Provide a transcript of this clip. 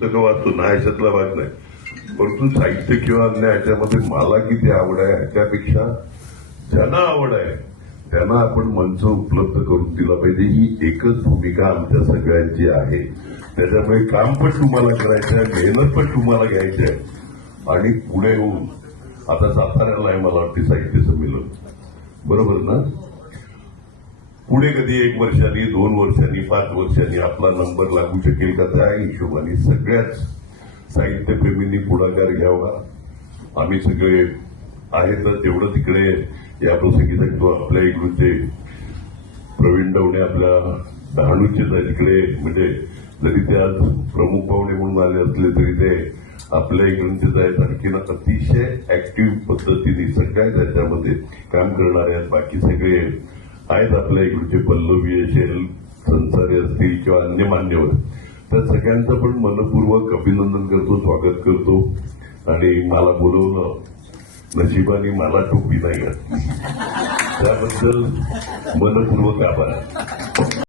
पुस्तकं वाचतो ना, ह्याच्यातला भाग नाही. परंतु साहित्य किंवा अन्य ह्याच्यामध्ये मला किती आवड आहे ह्याच्यापेक्षा ज्यांना आवड आहे त्यांना आपण मंच उपलब्ध करून दिला पाहिजे. ही एकच भूमिका आमच्या सगळ्यांची आहे. त्याच्यामुळे काम पण तुम्हाला करायचं आहे, मेहनत पण तुम्हाला घ्यायची आहे. आणि पुढे होऊन आता साताऱ्याला आहे मला वाटते साहित्य संमेलन, बरोबर ना? पुढे कधी 1 वर्षांनी 2 वर्षांनी 5 वर्षांनी आपला नंबर लागू शकेल का, त्या हिशोबाने सगळ्याच साहित्यप्रेमींनी पुढाकार घ्यावा. आम्ही सगळे आहेत तेवढं तिकडे या प्रसंगी सांगतो. आपल्या इकडचे प्रवीण डवणे आपल्या डहाणूचेच आहे तिकडे, म्हणजे जरी ते आज प्रमुख पाहुणे म्हणून आले असले तरी ते आपल्या इकडचेच आहेत. आणखीन अतिशय ऍक्टिव्ह पद्धतीने सगळ्या त्याच्यामध्ये काम करणारे आहेत. बाकी सगळे आहेत आपल्या इकडचे, पल्लवी असेल, संसारे असतील किंवा अन्य मान्यवर. त्या सगळ्यांचं पण मनपूर्वक अभिनंदन करतो, स्वागत करतो. आणि मला बोलवलं, नशिबाने मला टोपी नाही त्याबद्दल मनपूर्वक आभार.